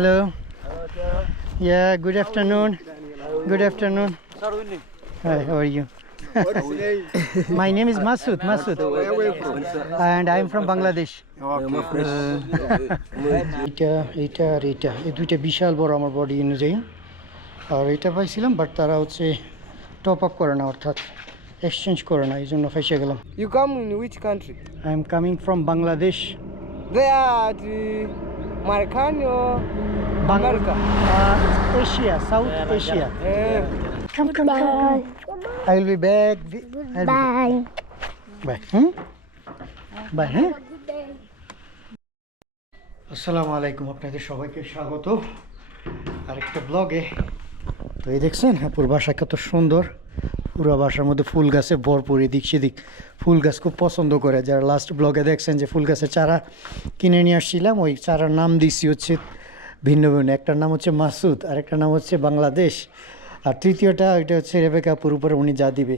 Hello. Yeah, good afternoon. Good afternoon. Hi, how are you? My name is Masood. Masood. And I am from Bangladesh. এটা এটা আর এটা এই দুইটা বিশাল বড় আমার বডি অনুযায়ী আর এটা পাইছিলাম বাট তারা হচ্ছে টপ আপ করে না অর্থাৎ এক্সচেঞ্জ করে না এই জন্য ফেসে গেলাম You come in which country? I am coming from Bangladesh They are at uh, America. Asia south Asia Eh, Come, come, come, come. I will be back. Bye. Bye. Hmm? Bye, হ্যাঁ আসসালামু আলাইকুম আপনাদের সবাইকে স্বাগত আরেকটা ব্লগে তো এই দেখছেন হ্যাঁ পুরো বাসা কত সুন্দর পুরো বাসার মধ্যে ফুল গাছে ভরপুর এদিক সেদিক। ফুল গাছ খুব পছন্দ করে। যারা লাস্ট ব্লগে দেখছেন যে ফুল গাছের চারা কিনে নিয়ে আসছিলাম, ওই চারার নাম দিছি হচ্ছে ভিন্ন ভিন্ন। একটার নাম হচ্ছে মাসুদ আর আরেকটার নাম হচ্ছে বাংলাদেশ। আর তৃতীয়টা ওইটা হচ্ছে রেবেকাপুর উপরে উনি যা দিবে।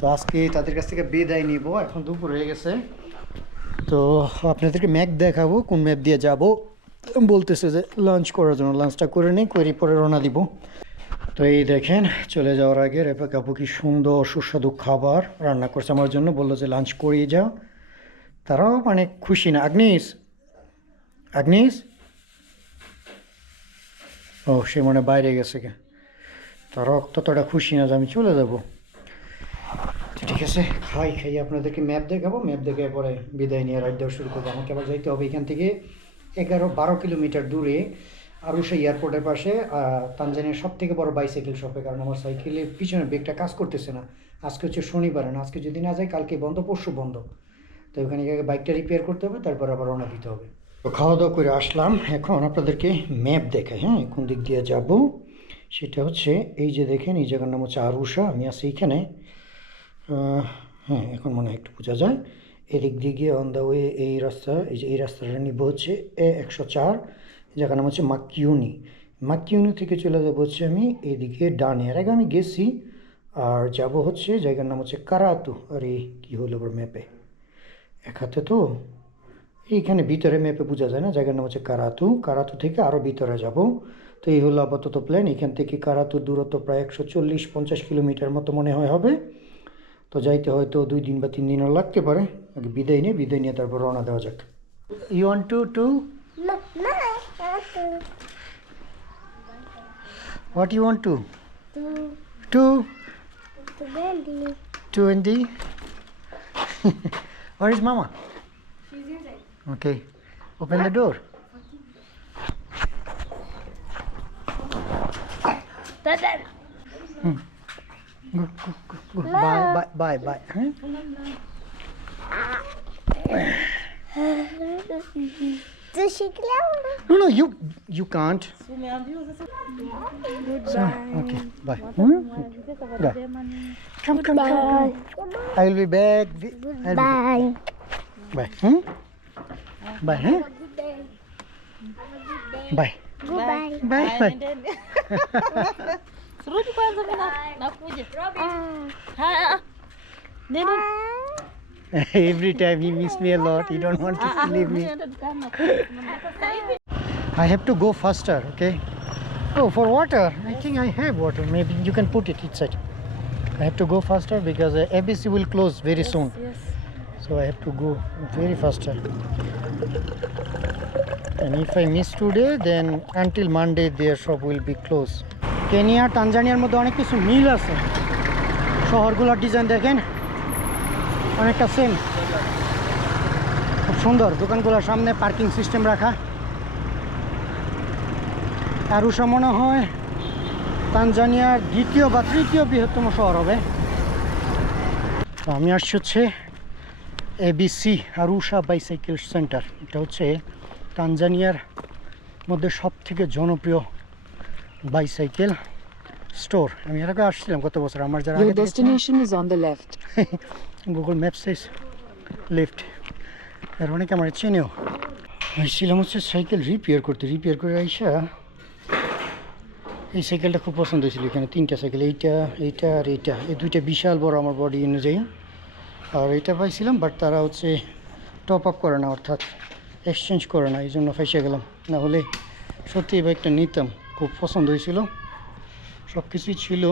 তো আজকে তাদের কাছ থেকে বিদায় নিব। এখন দুপুর হয়ে গেছে। তো আপনাদেরকে ম্যাপ দেখাবো, কোন ম্যাপ দিয়ে যাব। বলতেছে যে লাঞ্চ করার জন্য লাঞ্চটা করে নিই করে পরে রওনা দিব। তো এই দেখেন, চলে যাওয়ার আগে রেপা কাপু কি সুন্দর সুস্বাদু খাবার রান্না করছে আমার জন্য, বলল যে লাঞ্চ করিয়ে যাও। তারাও মানে খুশি না। আগ্নিস আগ্নিস? ও, সে মানে বাইরে গেছে কে তারাও ততটা খুশি না যে আমি চলে যাব। ঠিক আছে, খাই খাই, আপনাদেরকে ম্যাপ দেখাবো। ম্যাপ দেখে পরে বিদায় নিয়ে রাইড দেওয়া শুরু করব। আমাকে আবার যাইতে হবে এখান থেকে এগারো বারো কিলোমিটার দূরে। আরুষা এয়ারপোর্টের পাশে তানজানিয়ার সব থেকে বড় বাইসাইকেল শপে কারণ আমার সাইকেলের পিছনে ব্রেকটা কাজ করতেছে না। আজকে হচ্ছে শনিবার না আজকে যদি না যাই কালকে বন্ধ পরশু বন্ধ। তো ওখানে গিয়ে বাইকটা রিপেয়ার করতে হবে তারপর আবার রওনা দিতে হবে। তো খাওয়া দাওয়া করে আসলাম। এখন আপনাদেরকে ম্যাপ দেখাই হ্যাঁ কোন দিক দিয়ে যাব। সেটা হচ্ছে এই যে দেখেন এই জায়গার নাম হচ্ছে আরুষা আমি আছি এইখানে আহ, হ্যাঁ এখন মনে হয় একটু বোঝা যায়। এদিক দিয়ে গিয়ে অন দ্য ওয়ে এই রাস্তা এই যে এই রাস্তাটা নিব হচ্ছে এ একশো চার। জায়গার নাম হচ্ছে মাকিউনি। মাকিউনি থেকে চলে যাব হচ্ছে আমি এদিকে ডানে। এর আগে আমি গেছি, আর যাব হচ্ছে জায়গার নাম হচ্ছে কারাতু। আরে, কি হলো আবার ম্যাপে এক হাতে তো? এইখানে ভিতরে ম্যাপে বোঝা যায় না, জায়গার নাম হচ্ছে কারাতু। কারাতু থেকে আরও ভিতরে যাব। তো এই হলো আপাতত প্ল্যান এখান থেকে কারাতু দূরত্ব প্রায় একশো চল্লিশ পঞ্চাশ কিলোমিটার মতো মনে হয় হবে। তো যাইতে হয়তো দুই দিন বা তিন দিনও লাগতে পারে। বিদায় নিয়ে বিদায় নিয়ে তারপর রওনা দেওয়া যাক। You want to to What do you want to? To. To? To Wendy. To Wendy? Where is Mama? She's inside. Okay. Open the door. Dada. Hmm. Go, go, go, go. No. Bye, bye, bye, bye. Huh? Ah. No, no, you you can't. So, okay, bye. Hmm? Bye. Come, come, come, come. I will be back. I'll be Bye. Bye. Hmm? Bye. Huh? Bye. Goodbye. Bye. Bye. Bye. Rudi kwanza mimi na- nakuja. Ah. Haya. Neno. Every time he miss me a lot. He don't want to leave me. Nenda dukani nakuja. I have to go faster, okay? Oh, for water. I think I have water. Maybe you can put it inside. I have to go faster because uh, ABC will close very soon. Yes. So I have to go very faster. And if I miss today, then until Monday their shop will be closed. Kenya টানজানিয়ার মধ্যে অনেক কিছু মিল আছে শহরগুলোর design দেখেন অনেকটা same খুব সুন্দর। দোকানগুলোর সামনে পার্কিং সিস্টেম রাখা। আর আরুষা মনে হয় তানজানিয়ার দ্বিতীয় বা তৃতীয় বৃহত্তম শহর হবে। তো আমি আসছি হচ্ছে এবিসি আরুষা বাইসাইকেল সেন্টার এটা হচ্ছে তানজানিয়ার মধ্যে সব থেকে জনপ্রিয় বাইসাইকেল স্টোর আমি এর আগে আসছিলাম গত বছর। আমার যারা Your ছিলেন, destination is on the left. Google map says left আর অনেকে আমার চেনেও আসছিলাম হচ্ছে সাইকেল রিপেয়ার করতে। রিপেয়ার করে আইসা এই সাইকেলটা খুব পছন্দ হয়েছিল এখানে। তিনটা সাইকেল এইটা এইটা আর এইটা। এই দুইটা বিশাল বড় আমার বডি অনুযায়ী। আর এইটা পাইছিলাম বাট তারা হচ্ছে টপ আপ করে না অর্থাৎ এক্সচেঞ্জ করে না। এই জন্য ফেসে গেলাম। না হলে সত্যি এই বাইকটা নিতাম। খুব পছন্দ হয়েছিল। সব কিছুই ছিল।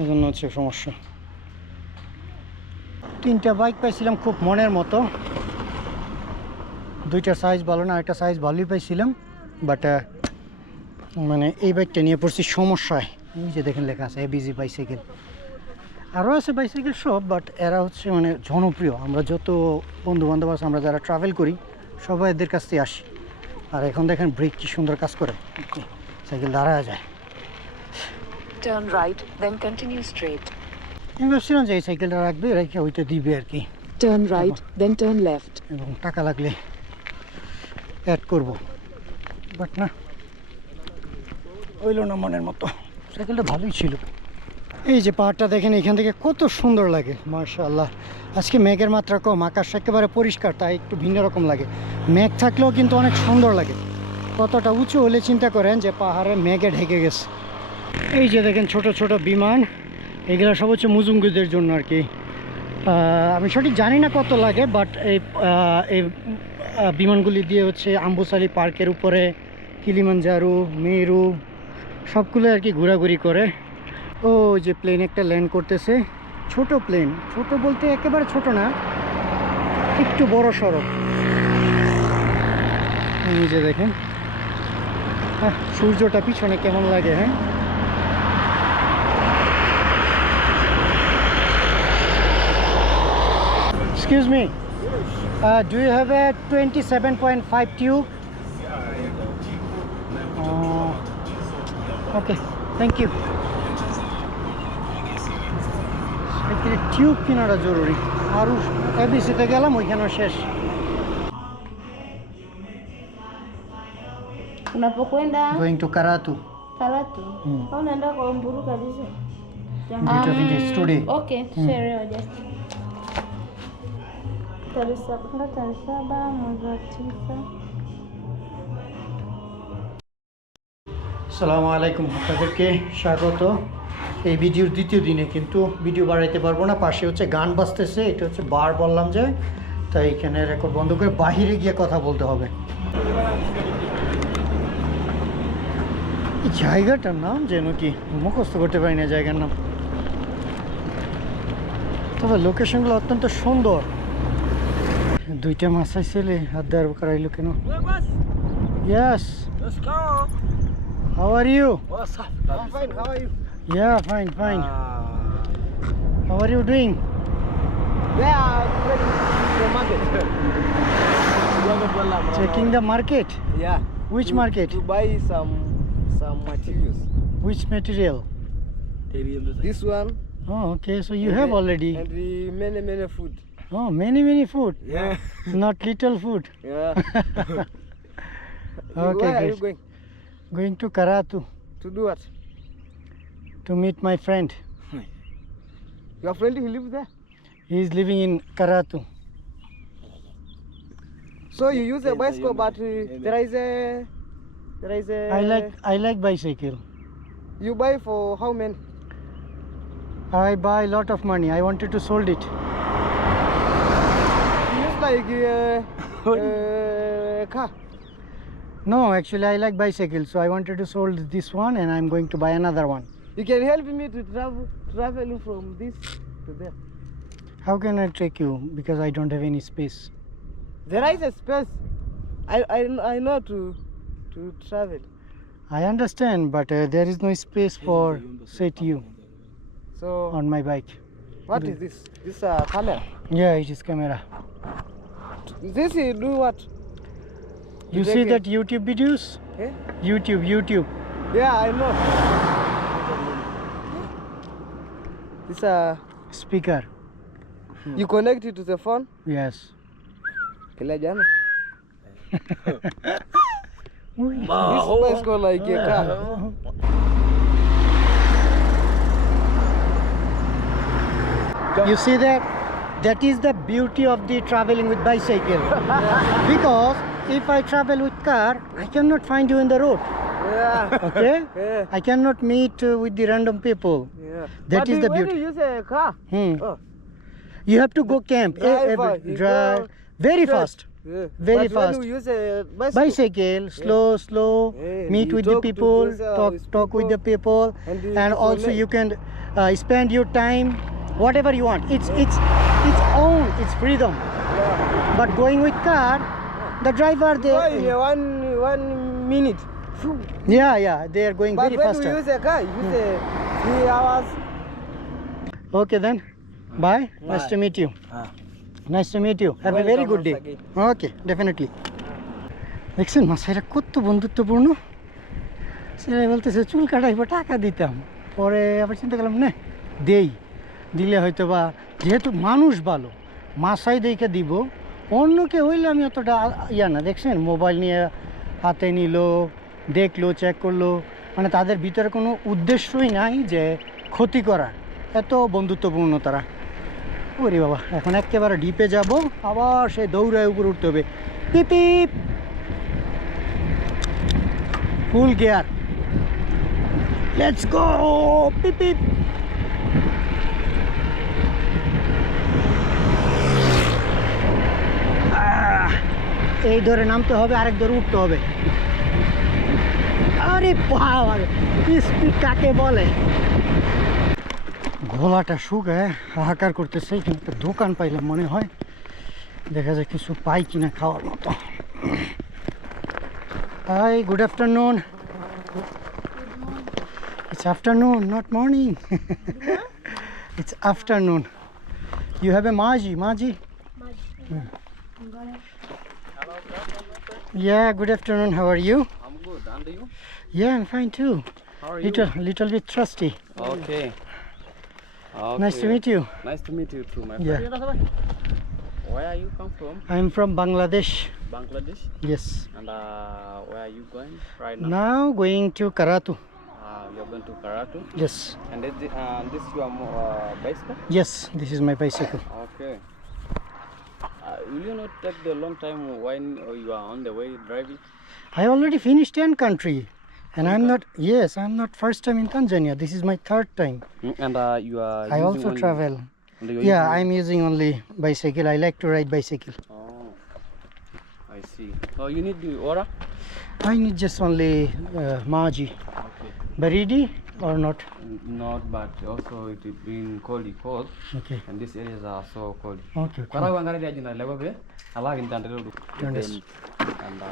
এই জন্য হচ্ছে সমস্যা। তিনটা বাইক পাইছিলাম খুব মনের মতো। দুইটা সাইজ ভালো না একটা সাইজ ভালোই পাইছিলাম। বাট মানে এই বাইকটা নিয়ে পড়ছি সমস্যায়। এই যে দেখেন লেখা আছে এবিজি বাইসাইকেল আরও আছে বাইসাইকেল সব বাট এরা হচ্ছে মানে জনপ্রিয়। আমরা যত বন্ধু বান্ধব আছে, আমরা যারা ট্রাভেল করি সবাই এদের কাছ থেকে আসি। আর এখন দেখেন ব্রেক কি সুন্দর কাজ করে। সাইকেল দাঁড়া যায়। Turn right, then continue straight. আমি ভাবছিলাম যে এই সাইকেলটা রাখবে রেখে ওইটা দিবে আর কি। Turn right, then turn left. এবং টাকা লাগলে অ্যাড করব। বাট না হইল না মনের মতো। সাইকেলটা ভালোই ছিল। এই যে পাহাড়টা দেখেন এখান থেকে কত সুন্দর লাগে মার্শাল্লাহ আজকে মেঘের মাত্রা কম আকাশ একেবারে পরিষ্কার তাই একটু ভিন্ন রকম লাগে। মেঘ থাকলেও কিন্তু অনেক সুন্দর লাগে। কতটা উঁচু হলে চিন্তা করেন যে পাহাড়ে মেঘে ঢেকে গেছে। এই যে দেখেন ছোট ছোট বিমান, এগুলো সব হচ্ছে মুজুঙ্গুদের জন্য আর কি। আমি সঠিক জানি না কত লাগে বাট এই এই বিমানগুলি দিয়ে হচ্ছে আম্বুসালি পার্কের উপরে কিলিমানজারু মেরু সবগুলো আর কি ঘোরাঘুরি করে। ও যে প্লেন একটা ল্যান্ড করতেছে। ছোট প্লেন ছোট বলতে একেবারে ছোট না, একটু বড় সড়ক। নিজে দেখেন সূর্যটা পিছনে কেমন লাগে হ্যাঁ? Excuse me. Uh, do you have a 27.5 tube? Uh, okay, thank you. এখানে টিউব কেনাটা জরুরি আর এবিসিতে গেলাম ওইখানেও শেষ Unapokwenda going to Karatu Karatu Mm. au unaenda kwa Mburu kabisa? Vitu vingi today. Okay, sherehe just. Tarehe saba, kwenda mwezi wa tisa. সালামু আলাইকুম আপনাদেরকে স্বাগত। এই ভিডিওর দ্বিতীয় দিনে কিন্তু ভিডিও বাড়াইতে পারব না পাশে হচ্ছে গান বাজতেছে এটা হচ্ছে বার বললাম যে তাই এখানে রেকর্ড বন্ধ করে বাহিরে গিয়ে কথা বলতে হবে। জায়গাটার নাম যেন কি মুখস্থ করতে পারি না জায়গার নাম। তবে লোকেশনগুলো অত্যন্ত সুন্দর। দুইটা মাসাই ছেলে হাত দেওয়ার করাইলো কেন yes Let's go. How are you What's up? I'm fine. How are you? Yeah, fine, fine. Uh, How are you doing? yeah, I'm the market. Checking the market. Yeah. Which to, market? To buy some some materials. Which material? This one. Oh, okay. So you and have the- already. And the many many food. Oh, many, many food. Yeah. Not little food. Yeah. You- Okay, Where are you going? Going to Karatu To do what? to meet my friend. Your friend he lives there. He is living in Karatu. So you use a bicycle, but uh, there is a there is a. I like I like bicycle. You buy for how many? I buy a lot of money. I wanted to sold it. Like uh, uh, car. No, actually I like bicycle, so I wanted to sold this one, and I'm going to buy another one. You can help me to travel traveling from this to there. How can I take you? Because I don't have any space. There is a space. I I, I know to to travel. I understand, but uh, there is no space for sit you So on my bike. what is this? This uh, camera. Yeah, it is camera. This is do what? You see that YouTube videos? Eh? YouTube, YouTube. Yeah, I know. This a Speaker. you connect it to the phone. Yes. Kila jana. This bicycle like a car. You see that? That is the beauty of the traveling with bicycle. because if I travel with car, I cannot find you in the road. Yeah. Okay? Yeah. I cannot meet uh, with the random people. Yeah. That but is the when beauty. you use a car. Hmm. Oh. You have to go camp. Drive, every- drive very fast. Yeah. Very but fast. When you use a bicycle, bicycle slow slow Yeah, meet you with the people those, uh, talk with talk with the people and you- and also you can uh, spend your time whatever you want it's it's it's own it's freedom Yeah. but going with car the driver Go they in a one one minute. Phew. yeah yeah they are going But very when faster you use a car, you use a three hours. okay then bye nice Bye. to meet you Ah. nice to meet you have a very Welcome good day once again. okay definitely দেখছেন মাসাইরা কত বন্ধুত্বপূর্ণ সেটা বলতেছে চুল কাটাইবো টাকা দিতাম পরে আবার চিন্তা করলাম না দেই দিলে হয়তো বা, যেহেতু মানুষ ভালো, মাসাই দেখে দিব। অন্য কে হইলে আমি অতটা ইয়া না, দেখছেন? মোবাইল নিয়ে হাতে নিল, দেখল চেক করল। মানে তাদের ভিতরে কোনো উদ্দেশ্যই নাই যে ক্ষতি করার। এত বন্ধুত্বপূর্ণ তারা। ওরে বাবা, এখন একেবারে ডিপে যাব, আবার সে দৌড়ায় উপরে উঠতে হবে। পিপিপ ফুল গিয়ার লেটস গো পিপিপ এই ধরে নামতে হবে আরেক ধরে উঠতে হবে। আরে বাবা স্পিড কাকে বলে? গলাটা শুকায় হাহাকার করতেছে এখানে একটা দোকান পাইলাম মনে হয়। দেখা যায় কিছু পাই কিনা খাওয়ার মতো। Hi good afternoon it's afternoon not morning it's afternoon you have a মাজি মাজি Yeah, good afternoon. How are you? I'm good. And you? Yeah, I'm fine too. How are Little, little bit trusty. you? Okay. okay. Nice to meet you. Nice to meet you too, my Yeah. friend. Where are you come from? I'm from Bangladesh. Bangladesh. Yes. And uh, where are you going right now? Now going to Karatu. Uh, you're going to Karatu. Yes. And this, uh, this your uh, bicycle? Yes, this is my bicycle. Okay. Will you not take the long time when you are on the way driving? I already finished 10 country. And I'm not, yes, I'm not first time in Tanzania. This is my third time. And uh, you are. I also only- travel. Yeah, I'm using only bicycle. I like to ride bicycle. Oh, I see. Oh, you need the order? I need just only uh, Maji. Okay. Baridi or not? Not, but also it is being cold, cold, Okay. and these areas are so cold. Okay. Cool. wangari dia jina lewa be, ala gintan dulu and uh,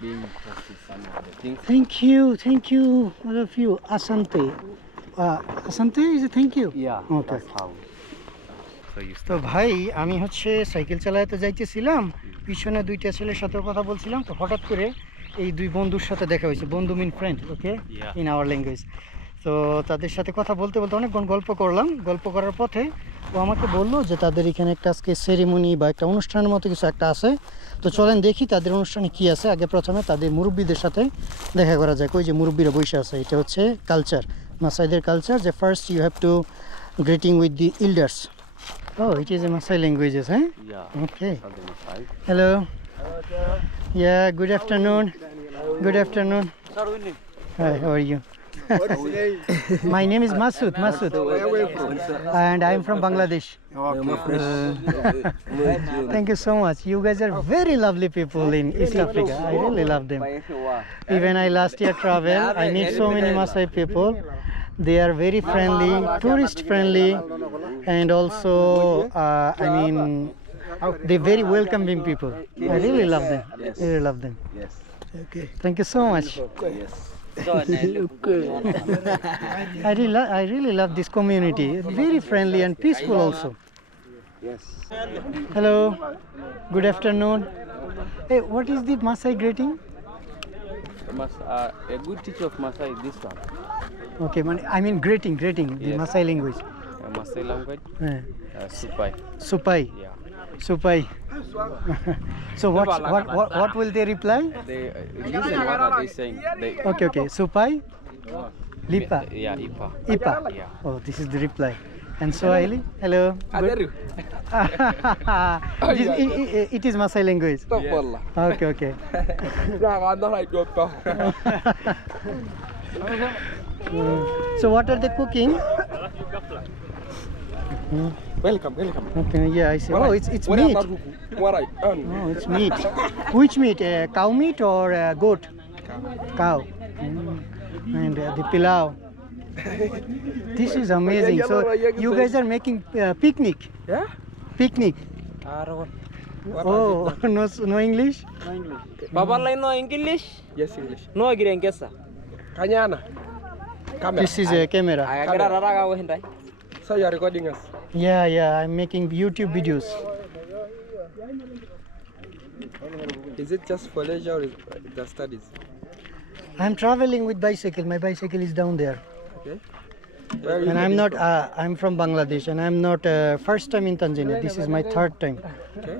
being close to some of the things. Thank you, thank you, all of you. Asante. Uh, Asante is a thank you. Yeah, Okay. that's how. তো ভাই আমি হচ্ছে cycle চালাতে যাইতেছিলাম পিছনে দুইটা ছেলের সাথে কথা বলছিলাম তো হঠাৎ করে এই দুই বন্ধুর সাথে দেখা হয়েছে। বন্ধু mean friend okay in our language তো তাদের সাথে কথা বলতে বলতে অনেকক্ষণ গল্প করলাম। গল্প করার পথে ও আমাকে বলল যে তাদের এখানে একটা আজকে সেরিমনি বা একটা অনুষ্ঠানের মতো কিছু একটা আছে। তো চলেন দেখি তাদের অনুষ্ঠানে কি আছে। আগে প্রথমে তাদের মুরব্বীদের সাথে দেখা করা যায় কই যে মুরব্বীরা বসে আছে এটা হচ্ছে কালচার মাসাইদের কালচার যে first you have to greeting with the elders O it is a Maasai languages হ্যাঁ Yeah. Okay. Yeah, good afternoon. Good afternoon. Hi, how are you? My name is Masood. Masood. And I'm from Bangladesh. Thank you so much. You guys are very lovely people in East Africa. I really love them. Even I last year travel, I meet so many Maasai people. They are very friendly, tourist friendly, and also, uh, I mean, they're very welcoming people. I really love them. I really love them. Yes. Okay. Thank you so much. Yes. I really, I really love this community. Very friendly and peaceful also. Yes. Hello. Good afternoon. Hey, what is the Maasai greeting? Mas, uh, a good teacher of Masai is this one. Okay, man, I mean greeting, greeting, the Yes. Maasai language. Uh, Masai language, uh, Supai. Supai, Yeah. Supai. so what, what, what, what will they reply? They uh, listen what are they saying. They, Okay, okay. Supai, Lipa, Yeah, Ipa. Ipa. Yeah. Oh, this is the reply. And Swahili? Hello. Good. it, is, it, it, it is Maasai language. Okay, okay. Mm. So what are they cooking? Mm. Welcome, welcome. Okay, yeah, I see. Oh, it's it's Where meat. are you? Where are you? Oh, it's meat. Which meat? Uh, cow meat or uh, goat? Cow. Mm. And uh, the pilau. this is amazing. So you guys are making uh, picnic. Yeah? Picnic. What Oh, no, no English? no English. Babalai no English, Yes, English. no Girengesa. Kanyana. Camera. This is a camera. Agira raraga wo. So you are recording us. Yeah, yeah. I'm making YouTube videos. Is it just for leisure or is it just studies? I'm traveling with bicycle. My bicycle is down there. Where are you And I'm not. from? Uh, I'm from Bangladesh, and I'm not uh, first time in Tanzania. This is my third time. Okay.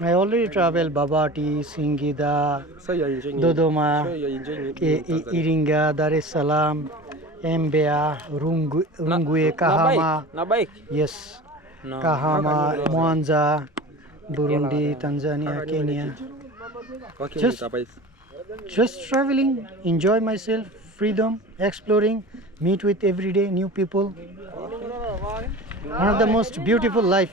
I already traveled Babati, Singida, So you are Dodoma, So you are enjoying it. Ke- in I- Tanzania. Iringa, Dar es Salaam, Mbea, Rungu, Rungue, Kahama. Na bike. Yes, No. Kahama, Mwanza, Burundi, Tanzania, can you manage Kenya. Just- with a bike. Just traveling, enjoy myself, freedom, exploring, meet with everyday new people. One of the most beautiful life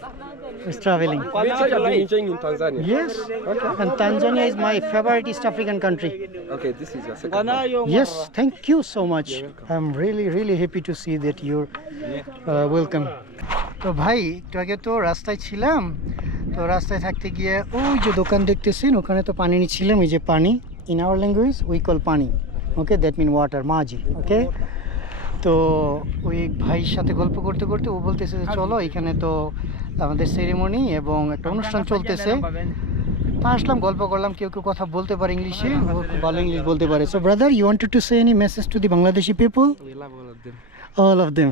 is traveling. So you have been enjoying in Tanzania? Yes, Okay. and Tanzania is my favorite East African country. Okay, this is your second one. Yes, thank you so much. I'm really, really happy to see that you're uh, welcome. তো ভাই একটু আগে তো রাস্তায় ছিলাম তো রাস্তায় থাকতে গিয়ে ওই যে দোকান দেখতেছেন ওখানে তো পানি নিচ্ছিলাম এই যে পানি in our language we call pani okay that mean water মাঝি ওকে তো ওই ভাইয়ের সাথে গল্প করতে করতে ও বলতেছে যে চলো এখানে তো আমাদের সেরেমনি এবং একটা অনুষ্ঠান চলতেছে তো আসলাম গল্প করলাম কেউ কেউ কথা বলতে পারে ইংলিশে ভালো ইংলিশ বলতে পারে so brother you wanted to say any message to the Bangladeshi people all of them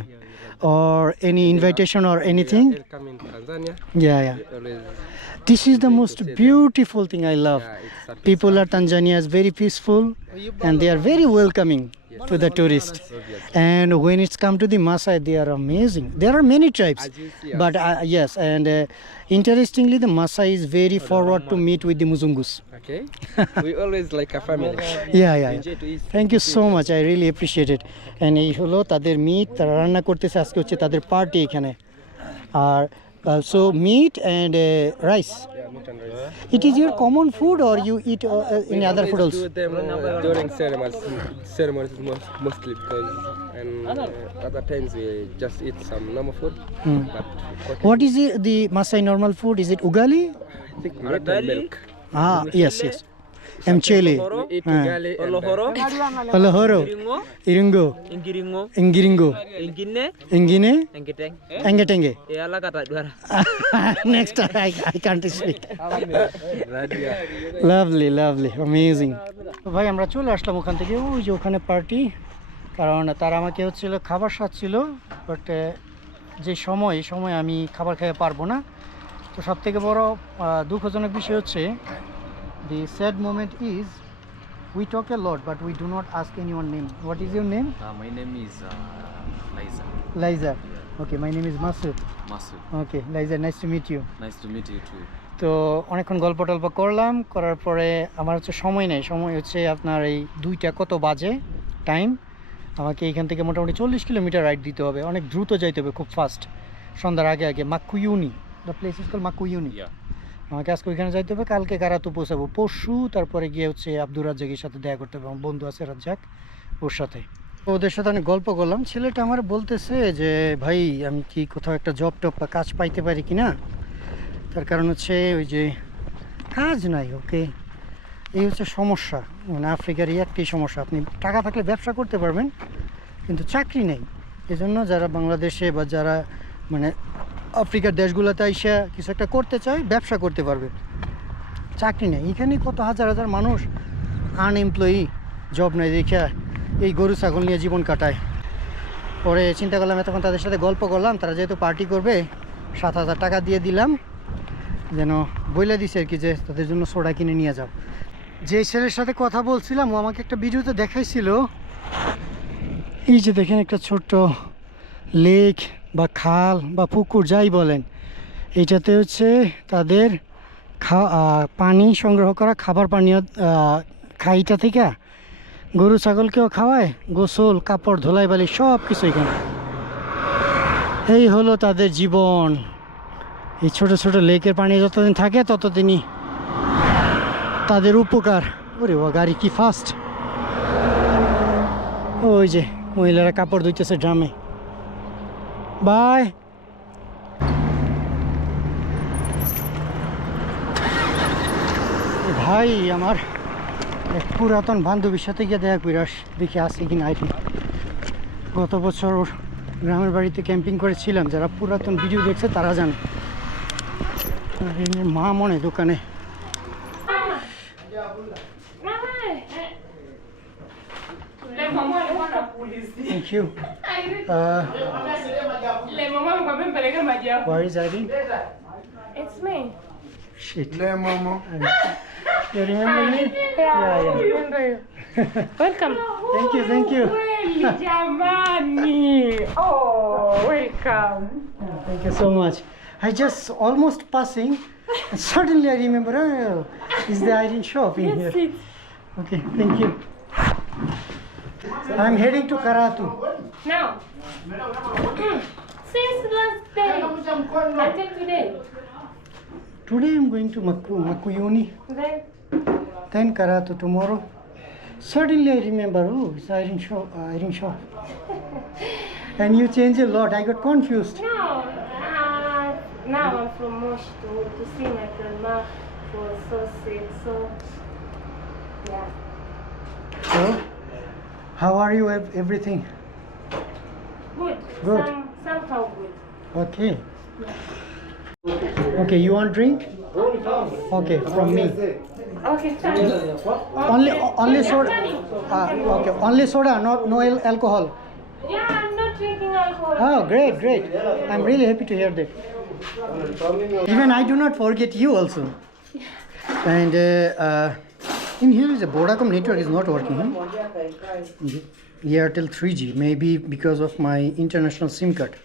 or any invitation or anything Welcome in Tanzania. yeah yeah this is the most beautiful thing i love yeah, people are tanzania is very peaceful and they are very welcoming to the tourist and when it's come to the Maasai they are amazing there are many tribes you but uh, yes and uh, interestingly the Maasai is very forward to meet with the Muzungus Okay. we always like a family. yeah yeah, eat. Thank you so much I really appreciate it and এই হলো তাদের meet তারা রান্না করতেছে আজকে হচ্ছে তাদের party এখানে আর Uh, so meat and uh, rice. Yeah, meat and rice. It is your common food, or you eat uh, uh, any other food also? Do them uh, during ceremonies, ceremonies mostly because and uh, other times we just eat some normal food. Hmm. But What is the, the Masai normal food? Is it ugali? I think meat and milk. Ah, yes, yes. Lovely lovely amazing ভাই আমরা চলে আসলাম ওখান থেকে। ওই যে ওখানে party কারণ তার আমাকে হচ্ছিল খাবার স্বাদ ছিল বাট যে সময় সময় আমি খাবার খেয়ে পারব না। তো সব থেকে বড় দুঃখজনক বিষয় হচ্ছে the sad moment is we talk a lot but we do not ask any one name what is your name Uh, my name is uh, Liza. Liza okay my name is Masud Masu. Okay Liza nice to meet you Nice to meet you too. তো অনেকক্ষণ গল্প টল্প করলাম করার পরে আমার হচ্ছে সময় নেই। সময় হচ্ছে আপনার এই দুইটা কত বাজে টাইম আমাকে এখান থেকে মোটামুটি চল্লিশ কিলোমিটার রাইড দিতে হবে। অনেক দ্রুত যাইতে হবে খুব ফাস্ট সন্ধ্যার আগে আগে Makuyuni the place is call Makuyuni Yeah. আমাকে আজকে ওইখানে যাইতে হবে, কালকে কারাতু পৌঁছাবো। পরশু তারপরে গিয়ে হচ্ছে আব্দুর রাজ্জাকের সাথে দেখা করতে হবে আমার বন্ধু আছে রাজ্জাক ওর সাথে। ওদের সাথে আমি গল্প করলাম। ছেলেটা আমার বলতেছে যে, ভাই, আমি কি কোথাও একটা জব টব বা কাজ পাইতে পারি কি না তার কারণ হচ্ছে ওই যে কাজ নাই ওকে এই হচ্ছে সমস্যা। মানে আফ্রিকার এই একটি সমস্যা। আপনি টাকা থাকলে ব্যবসা করতে পারবেন, কিন্তু চাকরি নেই। এজন্য যারা বাংলাদেশে বা যারা মানে আফ্রিকার দেশগুলোতে আইসা কিছু একটা করতে চায়, ব্যবসা করতে পারবে। চাকরি নেই। এখানে কত হাজার হাজার মানুষ আনএমপ্লয়ি জব নেই দেখে এই গরু, ছাগল নিয়ে জীবন কাটায়। পরে চিন্তা করলাম, এতক্ষণ তাদের সাথে গল্প করলাম, তারা যেহেতু পার্টি করবে, সাত হাজার টাকা দিয়ে দিলাম। যেন বইলে দিছে আর কি যে, তাদের জন্য সোডা কিনে নিয়ে যাও। যে ছেলের সাথে কথা বলছিলাম, ও আমাকে একটা ভিডিওতে দেখাইছিল। এই যে দেখেন একটা ছোট্ট লেক বা খাল বা পুকুর, যাই বলেন, এইটাতে হচ্ছে তাদের খা পানি সংগ্রহ করা, খাবার পানীয় খাইটা থেকে গরু, ছাগলকেও খাওয়ায়, গোসল, কাপড়, ধোলাই, বালি সব কিছু এখানে। এই হলো তাদের জীবন। এই ছোট ছোট লেকের পানি যতদিন থাকে, ততদিনই তাদের উপকার। ওরে ও গাড়ি কি ফাস্ট ওই যে মহিলারা কাপড় ধুইতেছে ড্রামে। বাই ভাই আমার এক পুরাতন বান্ধবীর সাথে গিয়ে দেখা করে আস দেখি আসে কি না গত বছর ওর গ্রামের বাড়িতে ক্যাম্পিং করেছিলাম যারা পুরাতন ভিডিও দেখছে তারা জানে। মা মনে দোকানে। Thank you Where is Irene? It's me. Shit. You remember me? Yeah, yeah. Remember you. Welcome. Thank you, thank you. Kweli jamani. Oh, welcome. Thank you so much. I just almost passing, and suddenly I remember, oh, is the Irene shop in here? Sit. Okay, thank you. I'm heading to Karatu. Now. Since last day until today. Today I'm going to Maku, Makuyuni, Then then Karatu tomorrow. Suddenly I remember, oh, it's Irene shop, uh, Irene shop. and you change a lot. I got confused. no. Uh, now I'm from Mosh to, to see my grandma was so sick. So yeah. So, how are you? Everything Good. Good. Some, somehow good. okay? Okay, you want drink? Okay, from me. Okay, thanks. Only, only soda. Ah, okay, only soda, not no al- alcohol. Yeah, I'm not drinking alcohol. Oh, great, great. I'm really happy to hear that. Even I do not forget you also. And uh, uh, in here is a Vodacom network is not working. Huh? Mhm. Airtel 3G, maybe because of my international SIM card.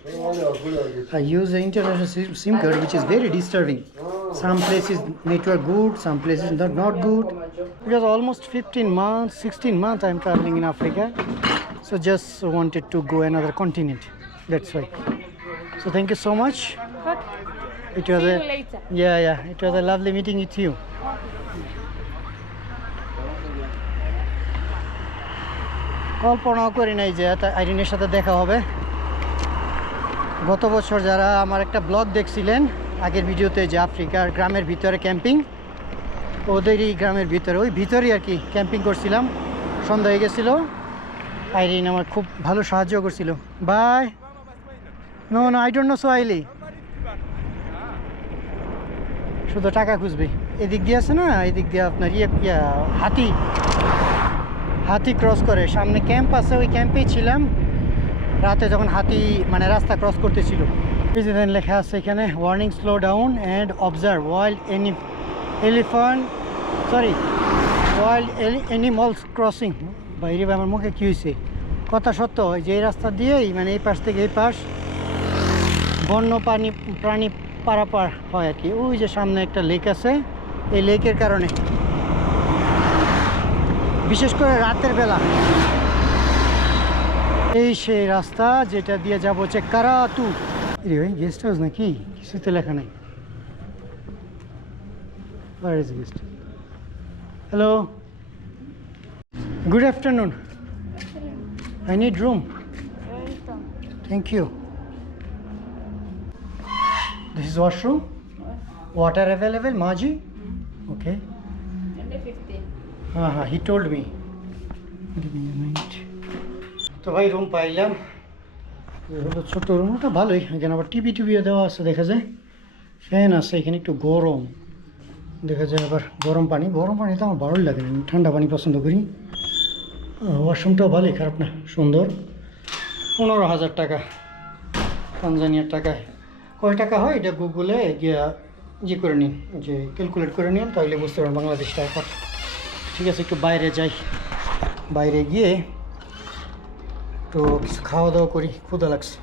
I use the international SIM SIM card, which is very disturbing. Some places network good, some places not, not good. Because almost 15 months, 16 months I'm traveling in Africa. So just wanted to go another continent. That's why. So thank you so much. It was See a later. yeah, yeah. It was a lovely meeting with you. কল্পনাও করি নাই যে আইরিনের সাথে দেখা হবে। গত বছর যারা আমার একটা ব্লগ দেখছিলেন, আগের ভিডিওতে যে আফ্রিকার গ্রামের ভিতরে ক্যাম্পিং, ওদেরই গ্রামের ভিতরে, ওই ভিতরেই আর কি ক্যাম্পিং করছিলাম। সন্ধ্যা হয়ে গেছিল, আইরিন আমার খুব ভালো সাহায্য করছিল। Bye. No no I don't know so আইলি শুধু টাকা খুঁজবে। এদিক দিয়ে আছে না, এদিক দিয়ে আপনার ইয়ে হাতি। হাতি ক্রস করে। সামনে ক্যাম্প আছে, ওই ক্যাম্পেই ছিলাম। রাতে যখন হাতি মানে রাস্তা ক্রস করতেছিল। প্রেসিডেন্ট লেখা আছে এখানে warning slow down and observe wild any elephant sorry wild animals crossing বাইরে আমার মুখে কী হয়েছে কথা সত্য যে এই রাস্তা দিয়েই মানে এই পাশ থেকে এই পাশ, বন্য প্রাণী প্রাণী পারাপার হয় আর কি। ওই যে সামনে একটা লেক আছে, এই লেকের কারণে। বিশেষ করে রাতের বেলা। এই সেই রাস্তা যেটা দিয়ে যাব হচ্ছে কারাতু। গেস্ট হাউস নাকি? কিছুতে লেখা নেই। Hello good afternoon I need room thank you this is washroom water available Majhi okay হ্যাঁ হ্যাঁ হি টোল্ড মি তো ভাই রুম পাইলাম। হলো ছোট রুমটা ভালোই। এখানে আবার টিভি টিভিও দেওয়া আছে দেখা যায়। ফ্যান আছে এখানে একটু গরম। দেখা যায় আবার গরম পানি। গরম পানি তো আমার ভালোই লাগে আমি ঠান্ডা পানি পছন্দ করি। ওয়াশরুমটাও ভালোই খারাপ না সুন্দর। পনেরো হাজার টাকা তানজানিয়ার টাকায়। কয় টাকা হয়? এটা গুগলে গিয়া ইয়ে করে নিন যে ক্যালকুলেট করে নিন তাহলে বুঝতে পারেন বাংলাদেশ টাকা ঠিক আছে একটু বাইরে যাই। বাইরে গিয়ে কিছু খাওয়া দাওয়া করি ক্ষুদা লাগছে।